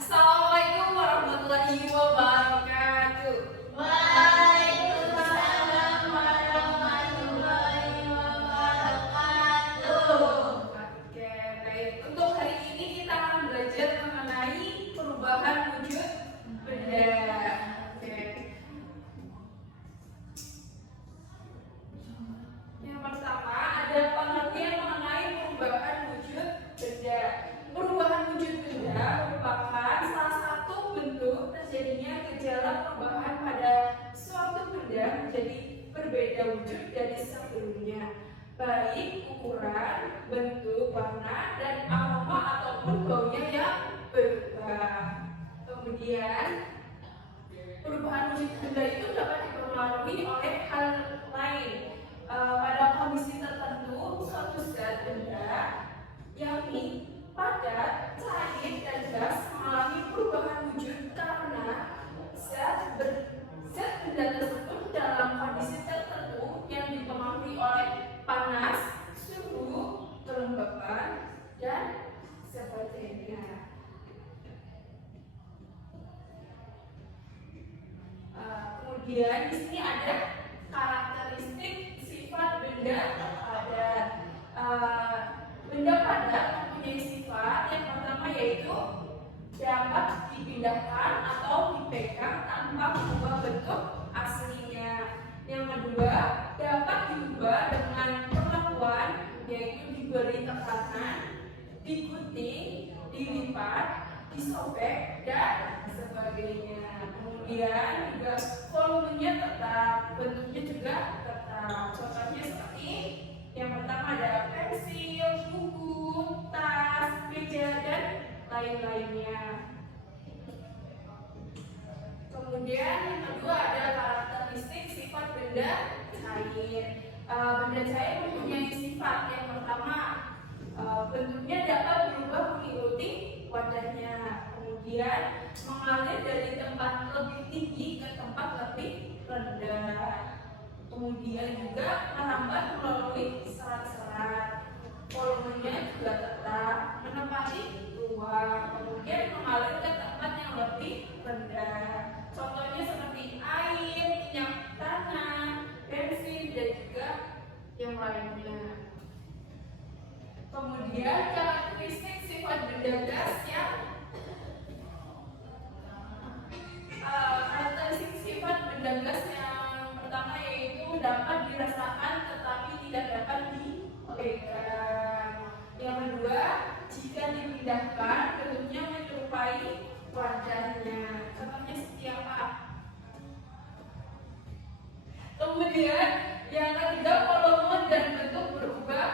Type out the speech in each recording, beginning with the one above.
Assalamualaikum warahmatullahi wabarakatuh. Waalaikumsalam warahmatullahi wabarakatuh. Oke, baik. Untuk hari ini kita akan belajar mengenai perubahan wujud benda. Oke. Yang pertama ada pengertian mengenai perubahan wujud benda. Perubahan wujud benda merupakan salah satu bentuk terjadinya gejala perubahan pada suatu benda menjadi berbeda wujud dari sebelumnya, baik ukuran, bentuk, warna, dan aroma ataupun baunya yang berubah. Kemudian perubahan wujud benda itu dapat dipengaruhi oleh hal lain. Pada kondisi tertentu suatu zat benda yakni padat, cair, dan gas mengalami perubahan wujud karena zat benda tersebut dalam kondisi tertentu yang dipengaruhi oleh panas, suhu, kelembapan, dan sebagainya. Kemudian di sini ada karakteristik sifat benda padat. Benda padat mempunyai sifat yang pertama yaitu dapat dipindahkan atau dipegang tanpa mengubah bentuk aslinya. Yang kedua, dapat diubah dengan perlakuan yaitu diberi tekanan, digunting, dilipat, disobek, dan sebagainya. Kemudian juga volumenya tetap, bentuknya juga tetap. Contohnya seperti yang pertama ada pensil, buku, tas, meja, dan lain-lainnya. Kemudian yang kedua ada karakteristik sifat benda cair. Benda cair mempunyai sifat yang pertama, bentuknya dapat berubah mengikuti wadahnya. Kemudian mengalir dari tempat lebih tinggi ke tempat lebih rendah. Kemudian juga merambat melalui serat-serat. Volumenya juga tetap, menempati ruang. Kemudian mengalir ke tempat yang lebih rendah. Contohnya seperti air, minyak tanah, bensin, dan juga yang lainnya. Kemudian karakteristik sifat benda gas yang karakteristik sifat benda gas yang pertama yaitu dapat dirasakan tetapi tidak dapat dipegang. Yang kedua, jika dipindahkan bentuknya menyerupai wadahnya. Contohnya seperti apa? Kemudian yang ketiga, volume dan bentuk berubah.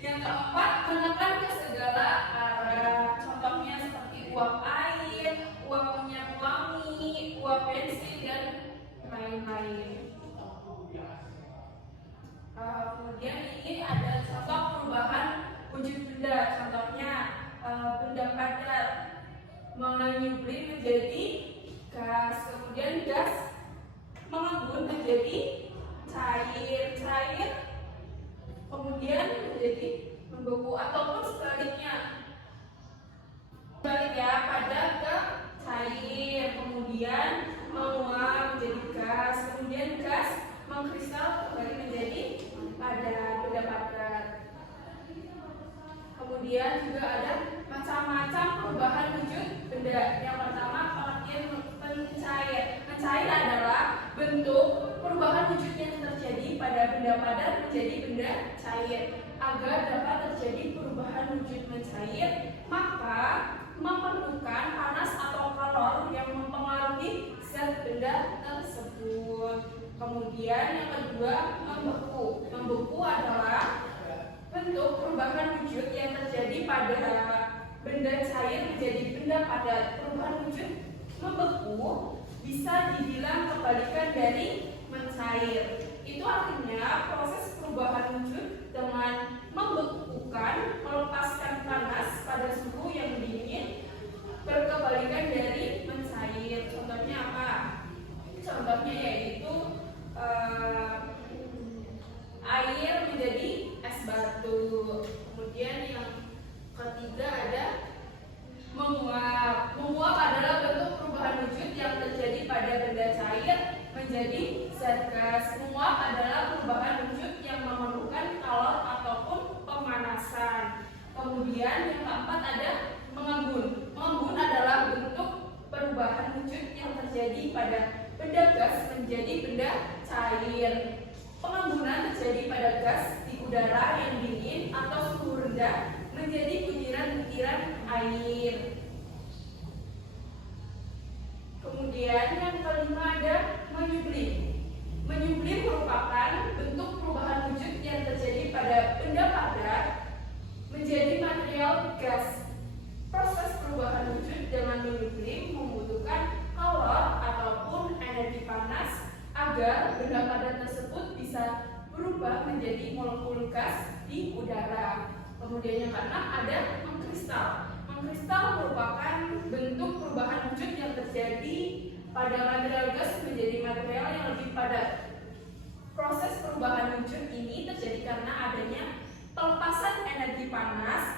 Yang keempat, menekan ke segala arah. Contohnya seperti uap air, uap minyak wangi, uap bensin, dan lain-lain. Kemudian ini ada contoh perubahan wujud benda. Contohnya benda padat menyublim menjadi gas, kemudian gas mengembun menjadi cair, kemudian menjadi membeku ataupun sebaliknya. Ya, padat ke cair, kemudian menguap menjadi gas, kemudian gas mengkristal kembali menjadi padat, benda padat. Kemudian juga ada macam-macam perubahan wujud benda. Yang pertama, pengertian pencair. Pencair adalah bentuk perubahan wujud yang terjadi pada benda padat menjadi benda cair. Agar dapat terjadi perubahan wujud mencair, maka memerlukan panas atau kalor yang mempengaruhi zat benda tersebut. Kemudian yang kedua, membeku. Membeku adalah bentuk perubahan wujud yang terjadi pada benda cair menjadi benda padat. Perubahan wujud membeku bisa dibilang kebalikan dari mencair. Itu artinya proses perubahan wujud dengan membekukan, melepaskan panas pada suhu yang dingin berkebalikan dari mencair. Contohnya apa? Contohnya yaitu air menjadi es batu. Kemudian yang ketiga ada menjadi zat gas. Menguap adalah perubahan wujud yang memerlukan kalor ataupun pemanasan. Kemudian yang keempat ada mengembun. Mengembun adalah bentuk perubahan wujud yang terjadi pada benda gas menjadi benda cair. Pengembunan terjadi pada gas di udara yang dingin atau suhu rendah menjadi butiran-butiran air. Kemudian yang kelima ada menyublim. Menyublim merupakan bentuk perubahan wujud yang terjadi pada benda padat menjadi material gas. Proses perubahan wujud dengan menyublim membutuhkan kalor ataupun energi panas agar benda padat tersebut bisa berubah menjadi molekul gas di udara. Kemudian yang keenam ada mengkristal. Mengkristal merupakan bentuk perubahan wujud yang terjadi pada material gas menjadi material yang lebih padat. Proses perubahan wujud ini terjadi karena adanya pelepasan energi panas